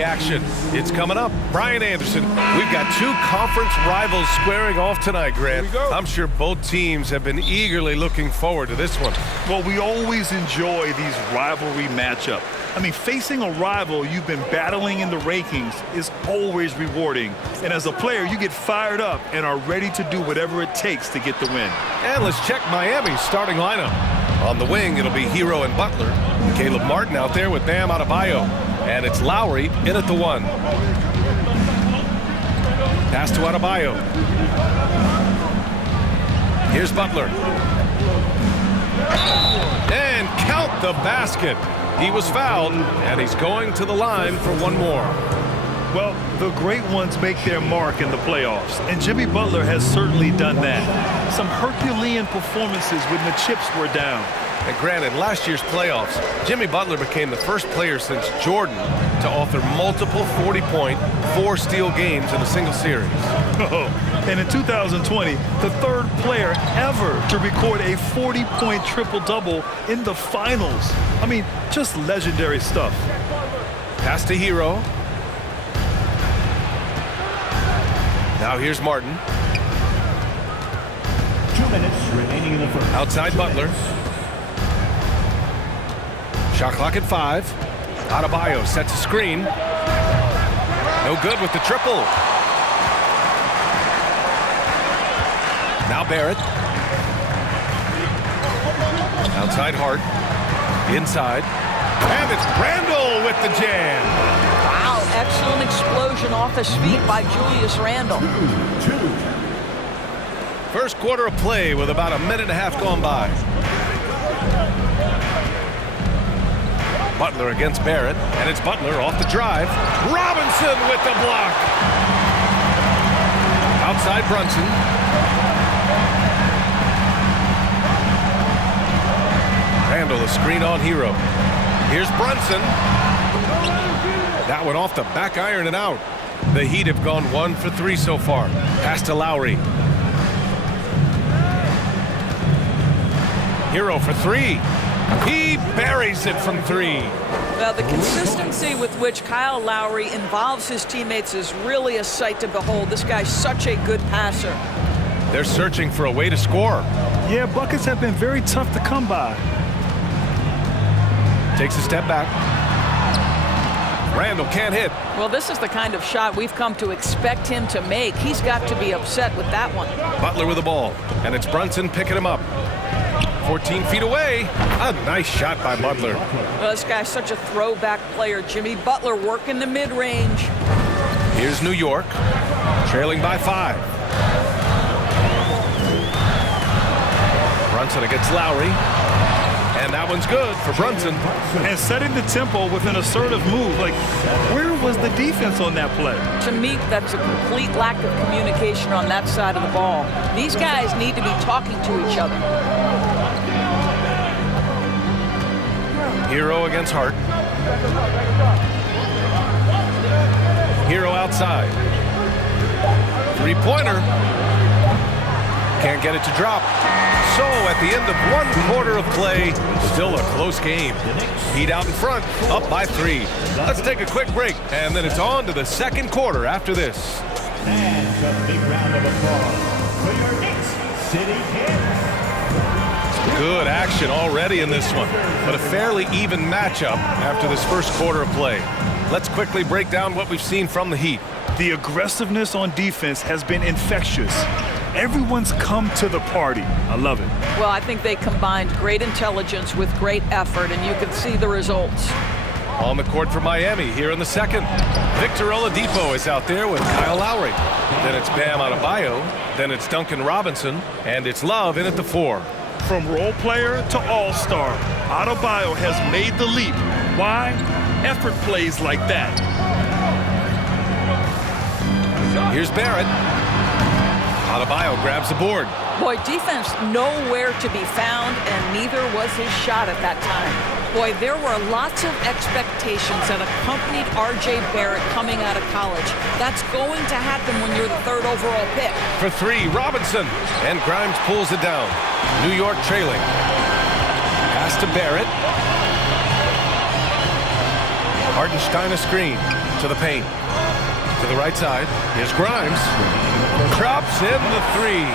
Action. It's coming up. Brian Anderson. We've got two conference rivals squaring off tonight, Grant. Here we go. I'm sure both teams have been eagerly looking forward to this one. Well, we always enjoy these rivalry matchups. I mean, facing a rival you've been battling in the rankings is always rewarding. And as a player, you get fired up and are ready to do whatever it takes to get the win. And let's check Miami's starting lineup. On the wing, it'll be Hero and Butler. Caleb Martin out there with Bam Adebayo. And it's Lowry in at the 1. Pass to Adebayo. Here's Butler. And count the basket. He was fouled, and he's going to the line for one more. Well, the great ones make their mark in the playoffs, and Jimmy Butler has certainly done that. Some Herculean performances when the chips were down. And granted, last year's playoffs, Jimmy Butler became the first player since Jordan to author multiple 40-point, 4-steal games in a single series. And in 2020, the third player ever to record a 40-point triple-double in the finals. I mean, just legendary stuff. Pass to Hero. Now here's Martin. 2 minutes remaining in the first. Outside Butler. Shot clock at 5. Adebayo sets a screen. No good with the triple. Now Barrett. Outside Hart. Inside. And it's Randle with the jam. Wow, excellent explosion off his feet by Julius Randle. First quarter of play with about a minute and a half gone by. Butler against Barrett, and it's Butler off the drive. Robinson with the block. Outside Brunson. Randle a screen on Hero. Here's Brunson. That one off the back iron and out. The Heat have gone 1 for 3 so far. Pass to Lowry. Hero for 3. He buries it from 3. Well, the consistency with which Kyle Lowry involves his teammates is really a sight to behold. This guy's such a good passer. They're searching for a way to score. Yeah, buckets have been very tough to come by. Takes a step back. Randle can't hit. Well, this is the kind of shot we've come to expect him to make. He's got to be upset with that one. Butler with the ball, and it's Brunson picking him up. 14 feet away. A nice shot by Butler. Well, this guy's such a throwback player. Jimmy Butler working the mid-range. Here's New York, trailing by 5. Brunson against Lowry. And that one's good for Brunson. And setting the tempo with an assertive move. Like, where was the defense on that play? To me, that's a complete lack of communication on that side of the ball. These guys need to be talking to each other. Hero against Hart. Hero outside. Three-pointer. Can't get it to drop. So at the end of 1 quarter of play, still a close game. Heat out in front, up by 3. Let's take a quick break, and then it's on to the second quarter after this. And a big round of applause for your Knicks City Kings. Good action already in this one, but a fairly even matchup after this first quarter of play. Let's quickly break down what we've seen from the Heat. The aggressiveness on defense has been infectious. Everyone's come to the party. I love it. Well, I think they combined great intelligence with great effort, and you can see the results. On the court for Miami here in the second. Victor Oladipo is out there with Kyle Lowry. Then it's Bam Adebayo. Then it's Duncan Robinson. And it's Love in at the 4. From role player to all-star, Adebayo has made the leap. Why? Effort plays like that. Here's Barrett. Adebayo grabs the board. Boy, defense nowhere to be found, and neither was his shot at that time. Boy, there were lots of expectations that accompanied R.J. Barrett coming out of college. That's going to happen when you're the 3rd overall pick. For 3, Robinson. And Grimes pulls it down. New York trailing. Pass to Barrett. Hartenstein a screen. To the paint. To the right side. Here's Grimes. Drops in the three.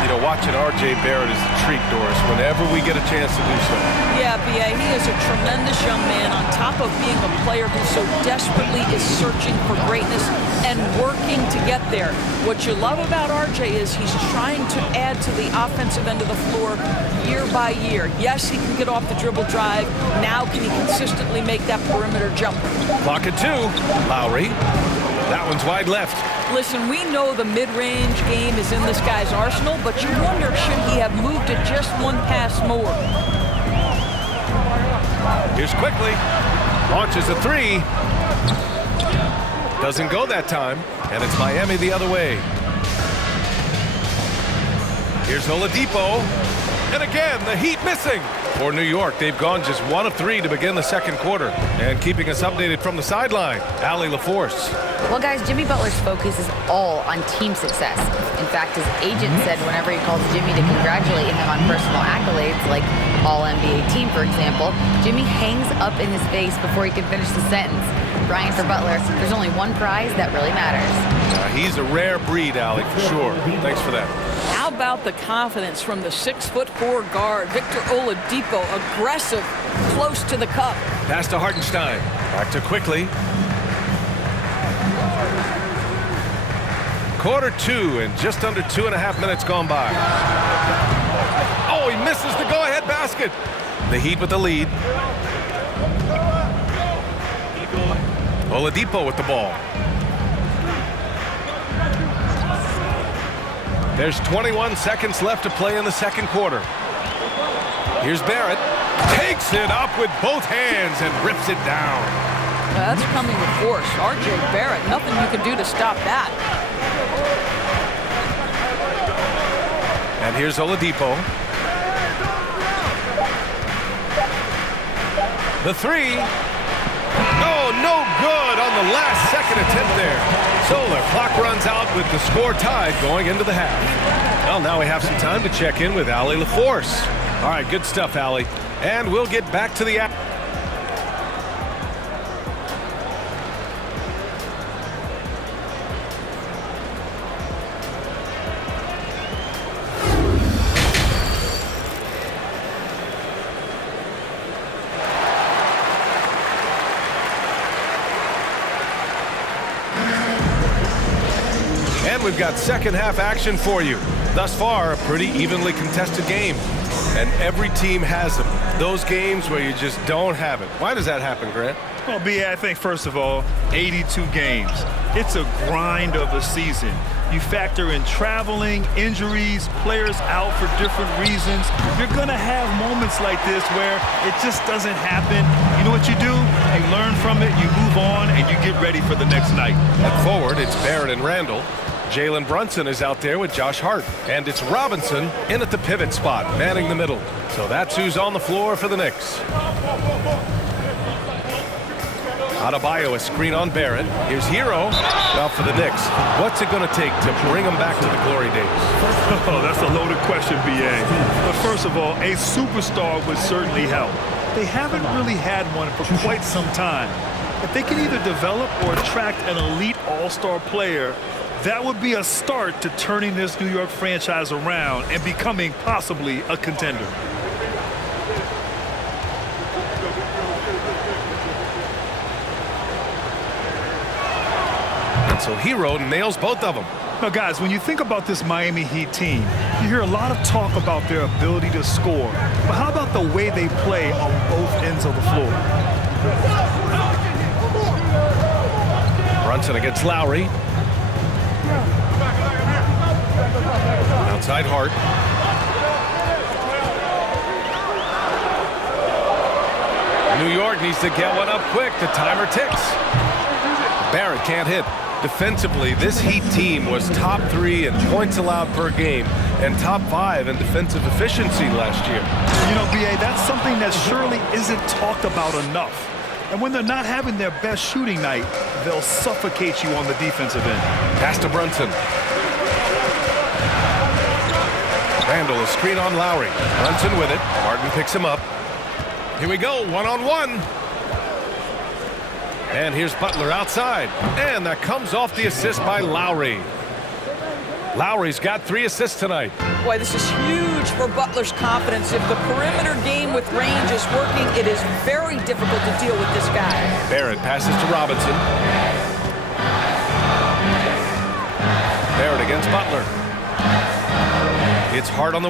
You know, watching R.J. Barrett is a treat, Doris, whenever we get a chance to do so. Yeah, B.A., he is a tremendous young man on top of being a player who so desperately is searching for greatness and working to get there. What you love about R.J. is he's trying to add to the offensive end of the floor year by year. Yes, he can get off the dribble drive. Now can he consistently make that perimeter jumper? Clock at 2. Lowry. That one's wide left. Listen, we know the mid-range game is in this guy's arsenal, but you wonder, should he have moved it just one pass more? Here's quickly. Launches a three. Doesn't go that time, and it's Miami the other way. Here's Oladipo. And again, the Heat missing. For New York, they've gone just 1 of 3 to begin the second quarter. And keeping us updated from the sideline, Allie LaForce. Well, guys, Jimmy Butler's focus is all on team success. In fact, his agent said whenever he calls Jimmy to congratulate him on personal accolades, like All-NBA team, for example, Jimmy hangs up in his face before he can finish the sentence. Brian, for Butler, there's only one prize that really matters. He's a rare breed, Allie, for sure. Thanks for that. How about the confidence from the 6'4" guard, Victor Oladipo, aggressive, close to the cup. Pass to Hartenstein. Back to quickly. Quarter 2 and just under 2.5 minutes gone by. Oh, he misses the go-ahead basket. The Heat with the lead. Oladipo with the ball. There's 21 seconds left to play in the second quarter. Here's Barrett. Takes it up with both hands and rips it down. That's coming with force. R.J. Barrett, nothing you can do to stop that. And here's Oladipo. The three. Oh, no good on the last second attempt there. So the clock runs out with the score tied going into the half. Well, now we have some time to check in with Allie LaForce. All right, good stuff, Allie. And we'll get back to the action. We've got second half action for you. Thus far, a pretty evenly contested game. And every team has them. Those games where you just don't have it. Why does that happen, Grant? Well, B.A., I think, first of all, 82 games. It's a grind of a season. You factor in traveling, injuries, players out for different reasons. You're going to have moments like this where it just doesn't happen. You know what you do? You learn from it, you move on, and you get ready for the next night. At forward, it's Barrett and Randall. Jalen Brunson is out there with Josh Hart. And it's Robinson in at the pivot spot, manning the middle. So that's who's on the floor for the Knicks. Adebayo, a screen on Barrett. Here's Hero. Now for the Knicks. What's it going to take to bring them back to the glory days? Oh, that's a loaded question, B.A. But first of all, a superstar would certainly help. They haven't really had one for quite some time. If they can either develop or attract an elite all-star player, that would be a start to turning this New York franchise around and becoming possibly a contender. And so Hero nails both of them. Now, guys, when you think about this Miami Heat team, you hear a lot of talk about their ability to score. But how about the way they play on both ends of the floor? Brunson against Lowry. Outside Hart. New York needs to get one up quick. The timer ticks. Barrett can't hit. Defensively, this Heat team was top 3 in points allowed per game and top 5 in defensive efficiency last year. You know, B.A., that's something that surely isn't talked about enough. And when they're not having their best shooting night, they'll suffocate you on the defensive end. Pass to Brunson. Randall, a screen on Lowry. Brunson with it. Martin picks him up. Here we go, one-on-one. And here's Butler outside. And that comes off the assist by Lowry. Lowry's got 3 assists tonight. Boy, this is huge for Butler's confidence. If the perimeter game with range is working, it is very difficult to deal with this guy. Barrett passes to Robinson. Barrett against Butler. It's hard on the